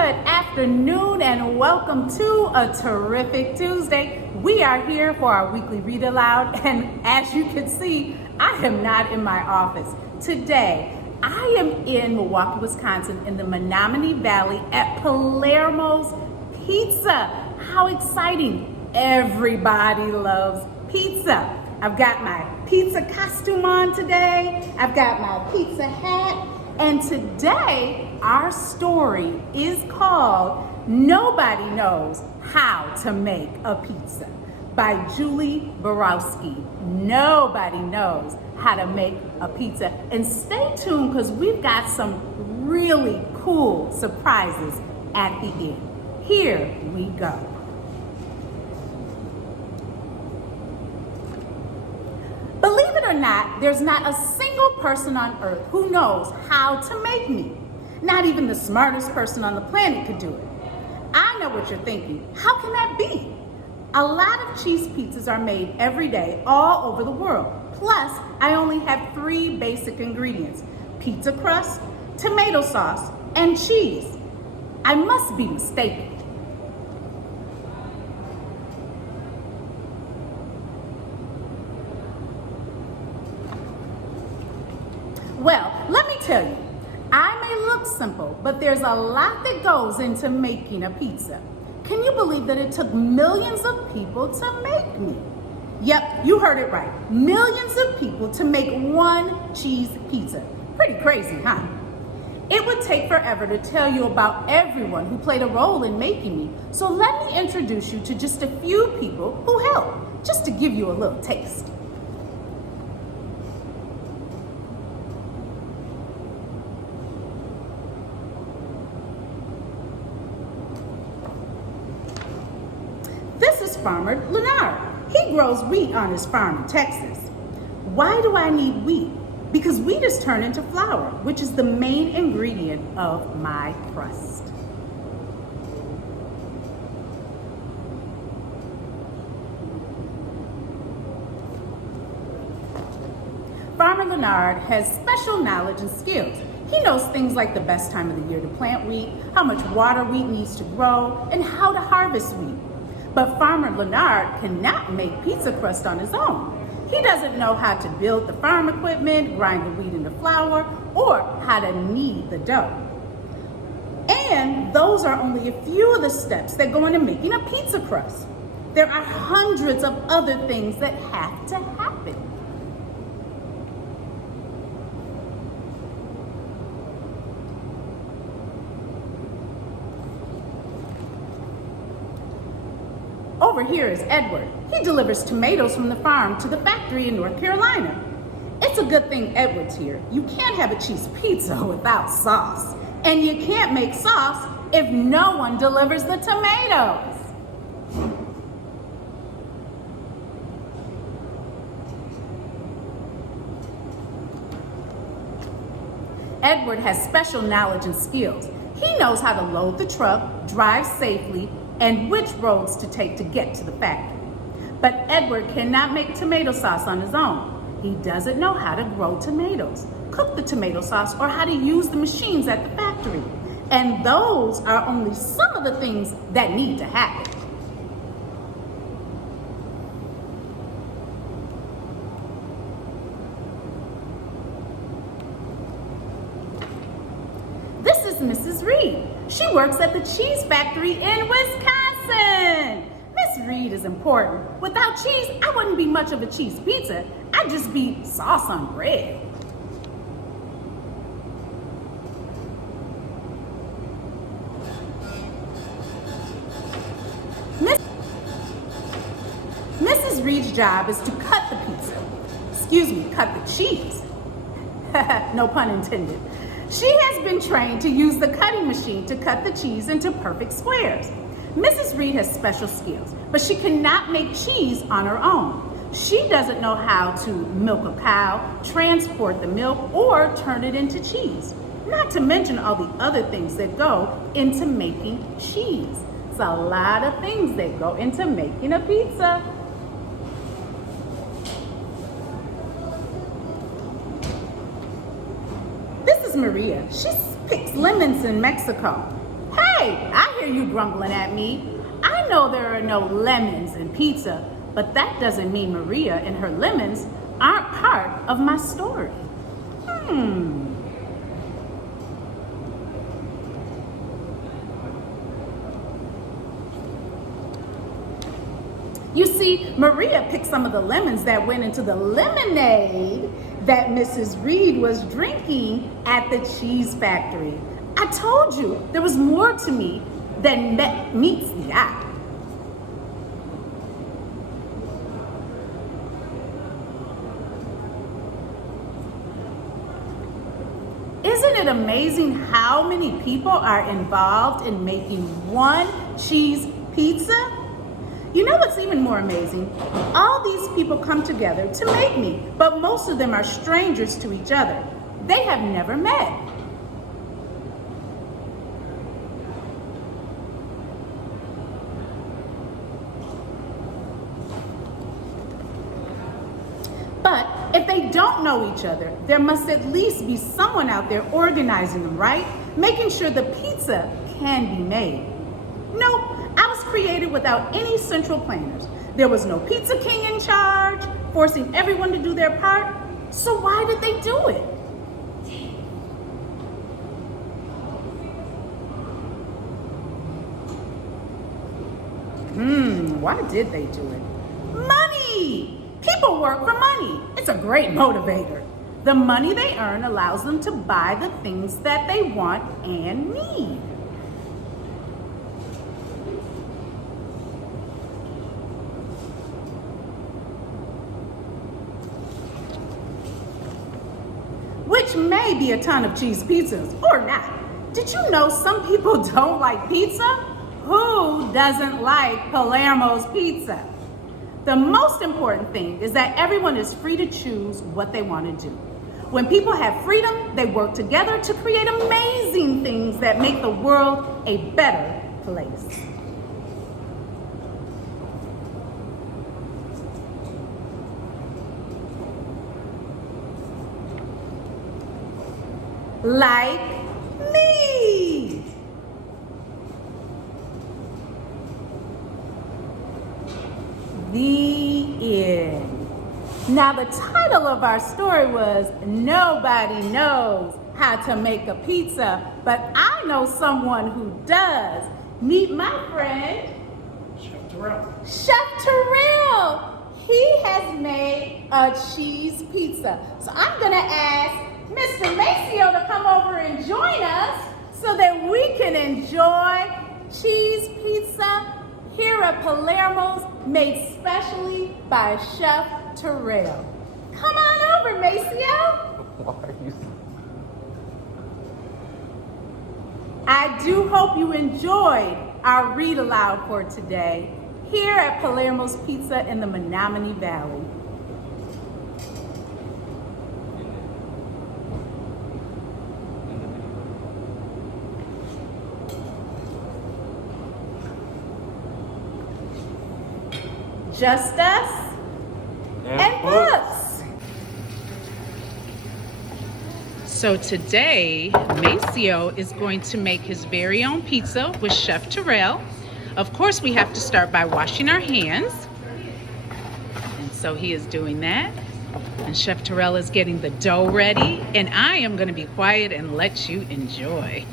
good afternoon and welcome to a terrific Tuesday. We are here for our weekly read aloud, and as you can see, I am not in my office. Today, I am in Milwaukee, Wisconsin in the Menominee Valley at Palermo's Pizza. How exciting. Everybody loves pizza. I've got my pizza costume on today. I've got my pizza hat. And today, our story is called Nobody Knows How to Make a Pizza by Borowski. Nobody knows how to make a pizza. And stay tuned because we've got some really cool surprises at the end. Here we go. Believe it or not, there's not a single person on earth who knows how to make meat. Not even the smartest person on the planet could do it. I know what you're thinking. How can that be? A lot of cheese pizzas are made every day all over the world. Plus, I only have 3 basic ingredients: pizza crust, tomato sauce, and cheese. I must be mistaken. Well, let me tell you, I may look simple, but there's a lot that goes into making a pizza. Can you believe that it took millions of people to make me? Yep, you heard it right. Millions of people to make one cheese pizza. Pretty crazy, huh? It would take forever to tell you about everyone who played a role in making me. So let me introduce you to just a few people who helped, just to give you a little taste. This is Farmer Leonard. He grows wheat on his farm in Texas. Why do I need wheat? Because wheat is turned into flour, which is the main ingredient of my crust. Farmer Leonard has special knowledge and skills. He knows things like the best time of the year to plant wheat, how much water wheat needs to grow, and how to harvest wheat. But Farmer Leonard cannot make pizza crust on his own. He doesn't know how to build the farm equipment, grind the wheat into flour, or how to knead the dough. And those are only a few of the steps that go into making a pizza crust. There are hundreds of other things that have to happen. Over here is Edward. He delivers tomatoes from the farm to the factory in North Carolina. It's a good thing Edward's here. You can't have a cheese pizza without sauce. And you can't make sauce if no one delivers the tomatoes. Edward has special knowledge and skills. He knows how to load the truck, drive safely, and which roads to take to get to the factory. But Edward cannot make tomato sauce on his own. He doesn't know how to grow tomatoes, cook the tomato sauce, or how to use the machines at the factory. And those are only some of the things that need to happen. This is Mrs. Reed. She works at the cheese factory in Wisconsin. Miss Reed is important. Without cheese, I wouldn't be much of a cheese pizza. I'd just be sauce on bread. Mrs. Reed's job is to cut the pizza. Cut the cheese. No pun intended. She has been trained to use the cutting machine to cut the cheese into perfect squares. Mrs. Reed has special skills, but she cannot make cheese on her own. She doesn't know how to milk a cow, transport the milk, or turn it into cheese. Not to mention all the other things that go into making cheese. It's a lot of things that go into making a pizza. This is Maria. She picks lemons in Mexico. Hey! Hey, I hear you grumbling at me. I know there are no lemons in pizza, but that doesn't mean Maria and her lemons aren't part of my story. You see, Maria picked some of the lemons that went into the lemonade that Mrs. Reed was drinking at the cheese factory. I told you there was more to me than meets the eye. Isn't it amazing how many people are involved in making one cheese pizza? You know what's even more amazing? All these people come together to make me, but most of them are strangers to each other. They have never met. But if they don't know each other, there must at least be someone out there organizing them, right? Making sure the pizza can be made. Nope, I was created without any central planners. There was no pizza king in charge, forcing everyone to do their part. So why did they do it? Why did they do it? Money! People work for money. It's a great motivator. The money they earn allows them to buy the things that they want and need. Which may be a ton of cheese pizzas or not. Did you know some people don't like pizza? Who doesn't like Palermo's pizza? The most important thing is that everyone is free to choose what they want to do. When people have freedom, they work together to create amazing things that make the world a better place. Like me. The end. Now the title of our story was Nobody Knows How to Make a Pizza, but I know someone who does. Meet my friend, Chef Terrell. Chef Terrell. He has made a cheese pizza. So I'm gonna ask Mr. Maceo to come over and join us so that we can enjoy cheese pizza here at Palermo's, made specially by Chef Terrell. Come on over, Maceo. Why are you? I do hope you enjoyed our read aloud for today here at Palermo's Pizza in the Menominee Valley. Just Us and Books. So today, Maceo is going to make his very own pizza with Chef Terrell. Of course, we have to start by washing our hands. And so he is doing that. And Chef Terrell is getting the dough ready. And I am going to be quiet and let you enjoy.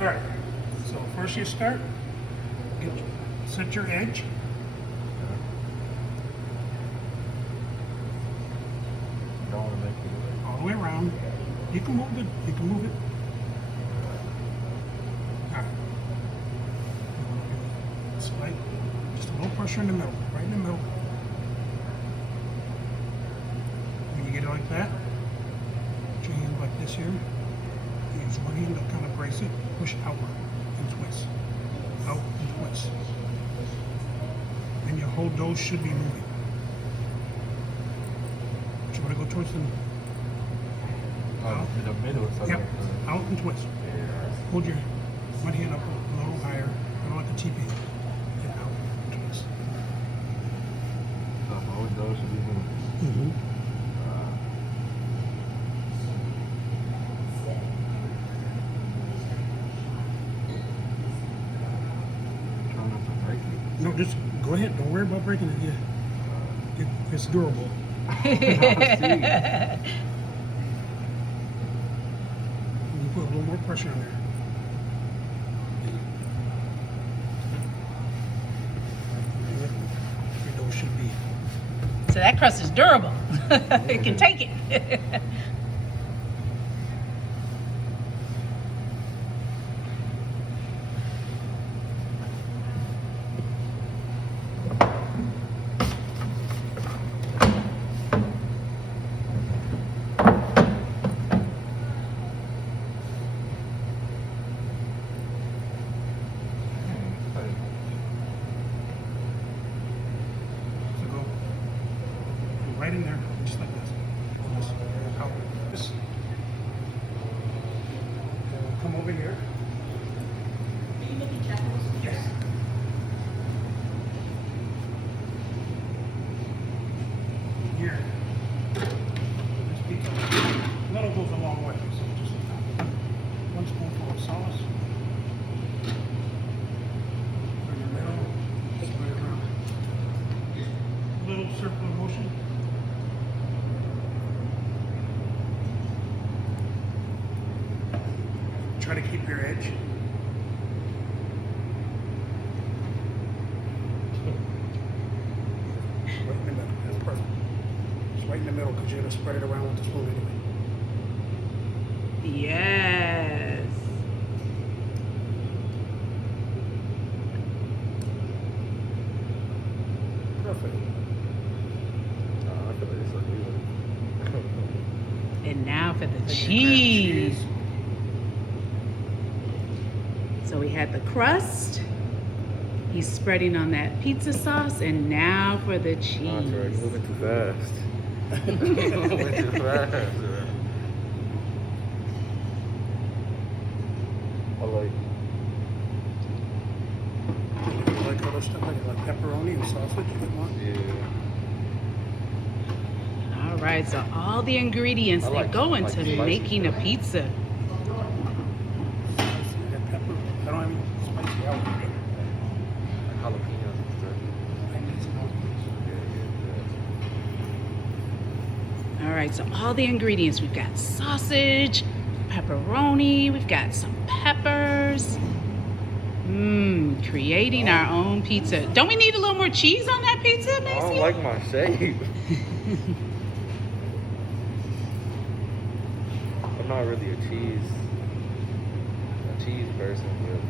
All right. So first you start. Set your edge. Don't want to make it. All the way around. You can move it. You can move it. All right. Slight, just a little pressure in the middle, right in the middle. When you get it like that, put your hand like this here. Use one hand to kind of brace it. Push outward and twist. Out and twist. And your whole dough should be moving. But you want to go towards the out. In the middle. So Yep. Out and twist. Hold your one hand up a little higher, kind of like a teepee. And out and twist. know it should be moving. Mm-hmm. Trying not to break it. No, just go ahead. Don't worry about breaking it. Yeah, it's durable. See. You put a little more pressure on there. Your dough should be. So that crust is durable. It can take it. So go right in there, just like this. Pull this out. This. Come over here. Yes. Here. This pizza. Little goes a long way. So just 1 spoonful of sauce. In the middle. Spread it around. Little circular motion. Try to keep your edge. Right in the middle. That's perfect. It's right in the middle because you're going to spread it around with the spoon anyway. Yes. Perfect. I feel like it's so good. And now for the Then you grab cheese. So we had the crust. He's spreading on that pizza sauce, and now for the Nah, Trey, cheese. you're moving too fast. You're moving too fast. I like. If you like other stuff, like pepperoni and sausage, if you want. Yeah. All right, so all the ingredients I that like- go like into spicy making a stuff. pizza. That pepper, I don't have spicy out. Like jalapenos and stuff. I need some more. Yeah. All right, so all the ingredients, we've got sausage, pepperoni, we've got some peppers. Creating our own pizza. Don't we need a little more cheese on that pizza, I Macy? don't like my shape. I'm not really a cheese person, but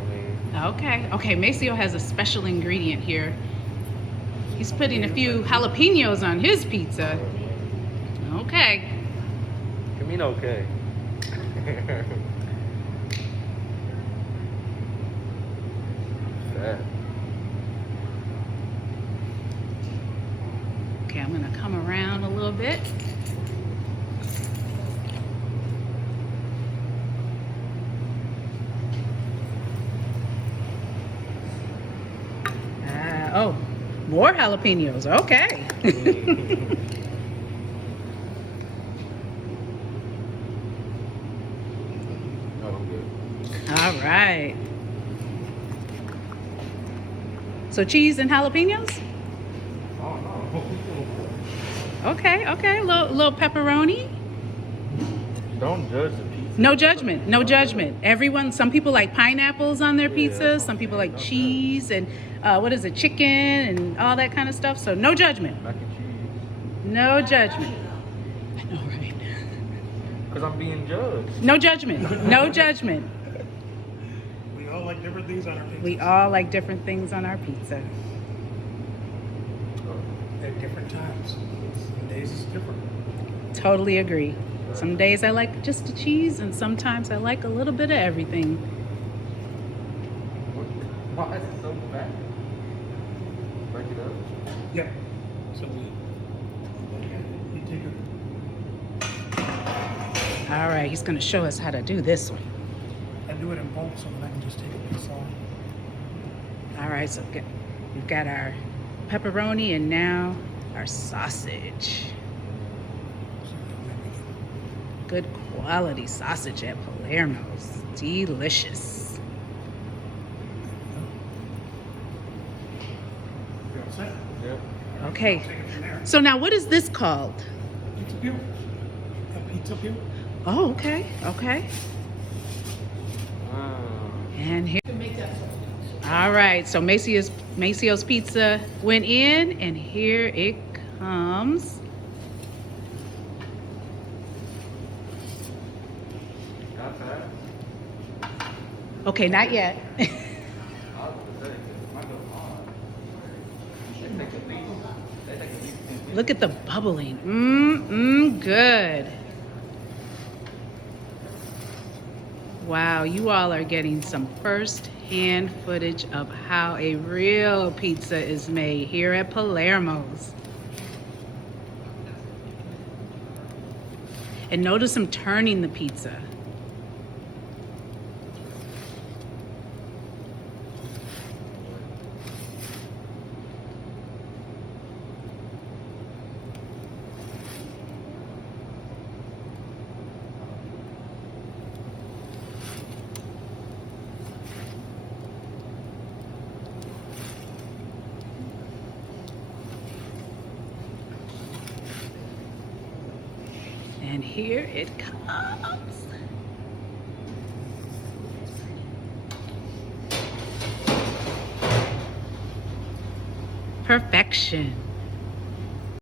I mean, Okay, Maceo has a special ingredient here. He's putting a few jalapenos on his pizza. Okay. I mean, okay. Fat. Okay, I'm gonna come around a little bit. Oh, more jalapenos. Okay. No, I'm good. All right. So cheese and jalapenos? Oh no. Okay. Little pepperoni. Don't judge the pizza. No judgment. Some people like pineapples on their Yeah, pizzas. that's Some people okay. like No cheese and what is it, chicken and all that kind of stuff. So no judgment. Mac and cheese. No judgment. I know, right? Because I'm being judged. No judgment. No judgment. We all like different things on our pizza. We all like different things on our pizza. At different times. Some days it's different. Totally agree. Some days I like just the cheese, and sometimes I like a little bit of everything. Why is it so fat? Break it up. Yep. So you take All right, he's going to show us how to do this one. I do it in bulk so that I can just take a piece off. All right, so we've got our pepperoni, and now our sausage. See that way we can- Good quality sausage at Palermo's. Delicious. You all set? Yeah. Okay. Take it from there. So now what is this called? Pizza peel. A pizza peel. Oh, okay. Okay. Ah. And here. All right. So Macio's Pizza went in, and here it comes. Got that? Okay, not yet. I was gonna say, it might go hard. They take at least 10 minutes. Look at the bubbling. Good. Wow, you all are getting some first-hand footage of how a real pizza is made here at Palermo's. And notice I'm turning the pizza. And here it comes. Perfection.